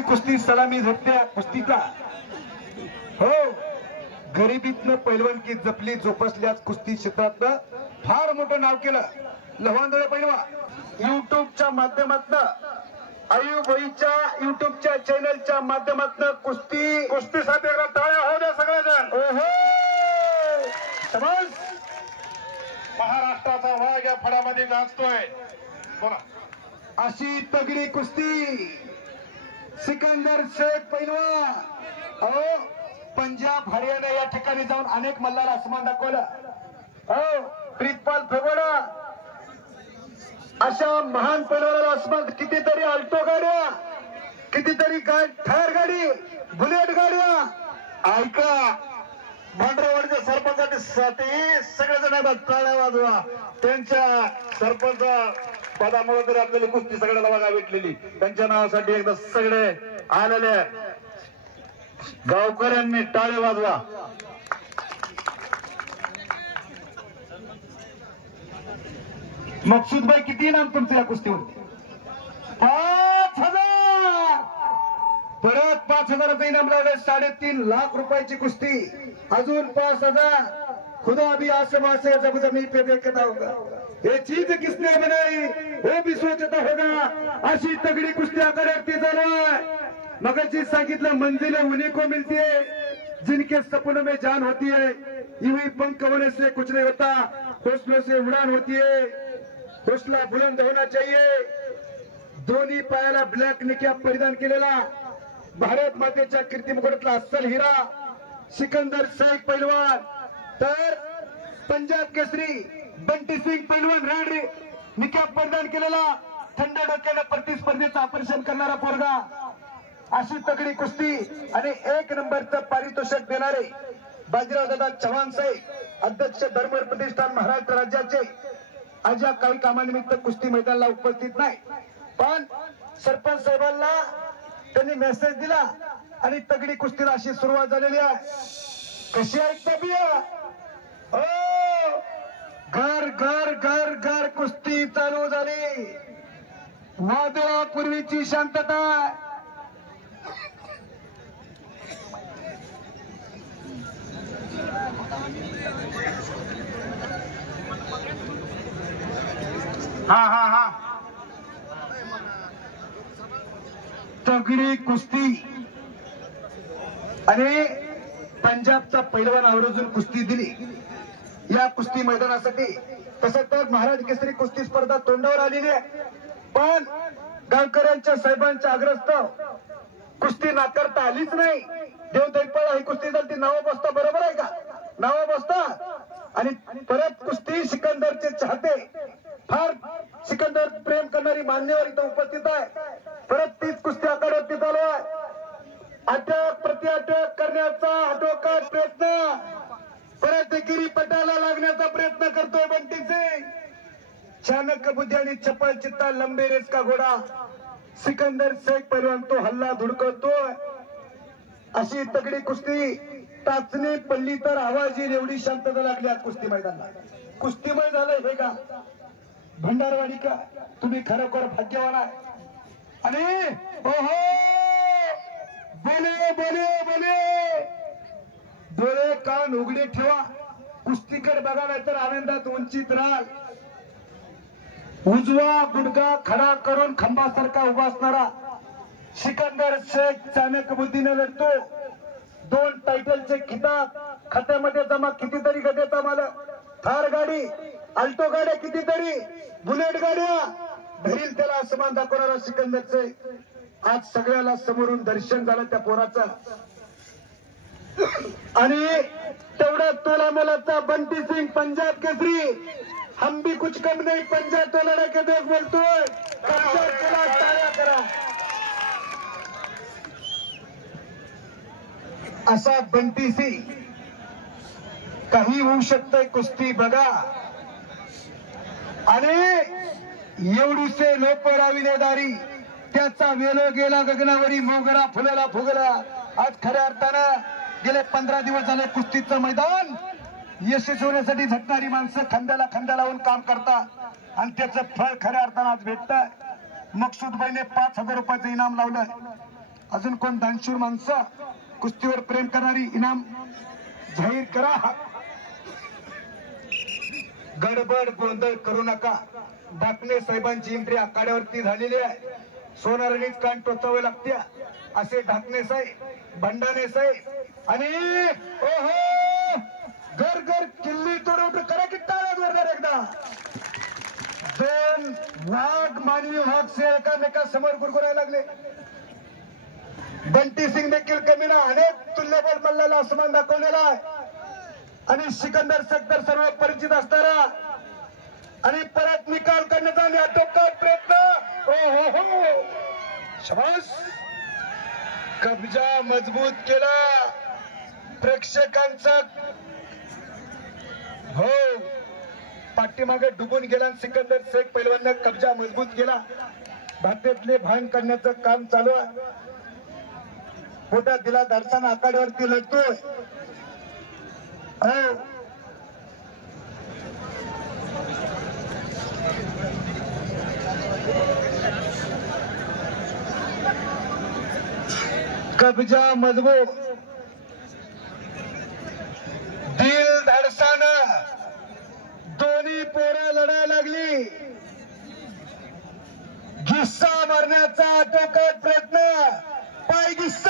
अशी कुस्ती सलामी झटते कुस्तीचा. हो, गरिबीतनं पैलवानकी जपली, जोपासल्याच कुस्ती क्षेत्रातनं फार मोठं नाव केलं लव्हांदळे पैलवान. युट्यूबच्या माध्यमातून आयुबाईच्या युट्यूबच्या चॅनलच्या माध्यमातून कुस्तीसाठी टाळ्या होऊ द्या सगळेजण. ओहो, समज महाराष्ट्राचा वाघ या फड्यामध्ये गाजतोय. बोला. अशी तगडी कुस्ती सिकंदर शेख पैलवान. अहो, पंजाब हरियाणा या ठिकाणी जाऊन अनेक मल्लाला आसमान दाखवलं. हो, प्रीतपाल फेगोडा अशा महान पैलवानाला आसमान. कितीतरी अल्टो गाड्या, कितीतरी ठार गाडी, बुलेट गाड्या. ऐका, भांडरावाडच्या सरपंचासाठी सगळेजण टाळ्या वाजवा. त्यांच्या सरपंच पदामुळे तरी आपल्याला कुस्ती सगळ्याला बघा भेटलेली. त्यांच्या नावासाठी एकदा सगळे आलेले गावकऱ्यांनी टाळे वाजवा. मकसूदभाई किती इनाम तुमचं या कुस्तीवरती? 5,000. परत 5,000चं इनाम लागलं. 3.5 लाख रुपयाची कुस्ती. अजून 5,000. खुदा भी आसमां से जमी पे देखता होगा, ये चीज किसने बनाई वो भी सोचता होगा. अशी तगडी कुस्ती आखाड्यावरती चालू आहे. मगाशी सांगितलं, मंजिलें उन्हीं को मिलती है जिनके सपनों में जान होती है. यूं ही पंख होने से कुछ नहीं होता, हौसलों से उड़ान होती है. हौसला बुलंद होना चाहिए. दोन्ही पायाला ब्लॅक निक्या परिधान केलेला भारत मातेच्या कीर्ती मुकुटातला अस्सल हिरा सिकंदर शेख पैलवान. तर पंजाब केसरी बंटी सिंग पैलवान रेड निक्या परिधान केलेला थंड डोक्याला प्रतिस्पर्धेचं आकर्षण करणारा पोरगा. अशी तगडी कुस्ती आणि 1 नंबरचं पारितोषिक देणारे बाजीराव दादा चव्हाण साहेब, अध्यक्ष धर्मवीर प्रतिष्ठान महाराष्ट्र राज्याचे, आज या काही कामानिमित्त कुस्ती मैदानाला उपस्थित नाही. पण सरपंच साहेबांना त्यांनी मेसेज दिला आणि तगडी कुस्तीला अशी सुरुवात झालेली आहे. कशी ऐकता बिया? घर घर घर घर कुस्ती चालू झाली. वादळापूर्वीची शांतता. हा तगडी कुस्ती आणि पंजाबचा पैलवान आवर्जून कुस्ती दिली या कुस्ती मैदानासाठी. तसं तर महाराज केसरी कुस्ती स्पर्धा तोंडावर आलेली आहे. पण गावकऱ्यांच्या साहेबांच्या आग्रहास्तव कुस्ती नाकारता आलीच नाही. देव दैपाळा ही कुस्ती झाली, ती नावा बसता. बरोबर आहे का? नावा बसता. आणि परत कुस्ती सिकंदरचे चाहते, फार सिकंदर प्रेम करणारी मान्यवर इथं उपस्थित आहे. परत तीच कुस्ती आखाड्यावरती चालू आहे. अटक प्रत्याटक करण्याचा आटोकाट प्रयत्न, परत गिरी पटाला लागण्याचा प्रयत्न करतोय बंटी सिंग. चाणक्य बुद्धी आणि चपळ चित्ता, लंबे रेस का घोडा सिकंदर शेख पैलवान तो हल्ला धुडकवतोय. अशी तगडी कुस्ती. टाचणी पडली तर आवाज येईल एवढी शांतता लागली आज कुस्ती मैदानाला. कुस्तीमय झालंय हे का भंडारवाडी का? तुम्ही खरोखर भाग्यवान आहे. आणि ओहो, बोले बोले बोले, डोळे कान उघडे ठेवा. कुस्तीकडे बघा, नाही तर आनंदात वंचित राहाल. उजवा गुडगा खडा करून खंबासारखा उभा असणारा सिकंदर शेख चाणक्य बुद्धीने लढतो. 2 टायटलचे खिताब खात्यामध्ये जमा. कितीतरी गदेता मला थार गाडी, अल्टो गाड्या, कितीतरी बुलेट गाड्या. धरील त्याला आसमान दाखवणारा सिकंदर शेख. आज सगळ्याला समोरून दर्शन झालं त्या पोराचं. आणि तेवढा तोला मोलाचा बंटी सिंग पंजाब केसरी. हम भी कुछ कम नहीं, पंजाब तो लढा के देख बोलतोय. टाळ्या करा. असा बंटी सिंग. काही होऊ शकतंय कुस्ती बघा. आणि एवढीसे लोप राविलेदारी, त्याचा वेलो गेला गगनावरी, मोगरा फुलेला फुगला. आज खऱ्या अर्थानं गेले 15 दिवस झाले कुस्तीचं मैदान यशस्वी होण्यासाठी झटणारी माणसं खांद्याला खांदा लावून काम करतात आणि त्याचं फळ खऱ्या अर्थानं आज भेटतं. मकसूदबाईने 5,000 रुपयाचं इनाम लावलं. अजून कोण दानशूर माणसं कुस्तीवर प्रेम करणारी इनाम जाहीर करा. गडबड गोंधळ करू नका. डाकणे साहेबांची एंट्री आखाड्यावरती झालेली आहे. सोनारांनीच कान टोचावे लागते असे ढाकणे साहेब, भंडाने साहेब आणि ओहो घर घर किल्ली तोड करा की टाळ्या जोरदार एकदा. दोन वाघ मानवी वाघ से एकामेकासमोर गुरगुरायला लागले. बंटी सिंग देखील कमीनं अनेक तुल्यबळ मल्लाला आसमान दाखवलेला आहे आणि सिकंदर सत्तर सर्व परिचित असणारा आणि परत निकाल करण्याचा आणि अटोकाट प्रयत्न. ओ हो हो शाबास. कब्जा मजबूत केला प्रेक्षकांचा. हो पाठीमागे डुबून गेला सिकंदर शेख पैलवानने कब्जा मजबूत केला. भातेतले भान करण्याचं काम चालू आहे. मोठा दिला धाडसाना आखाड्यावरती लढतोय. कब्जा मजबूत दिल धाडसानं दोन्ही पोरं लढायला लागली. गिस्सा मारण्याचा आटोकाट प्रयत्न. पाय गिस्सा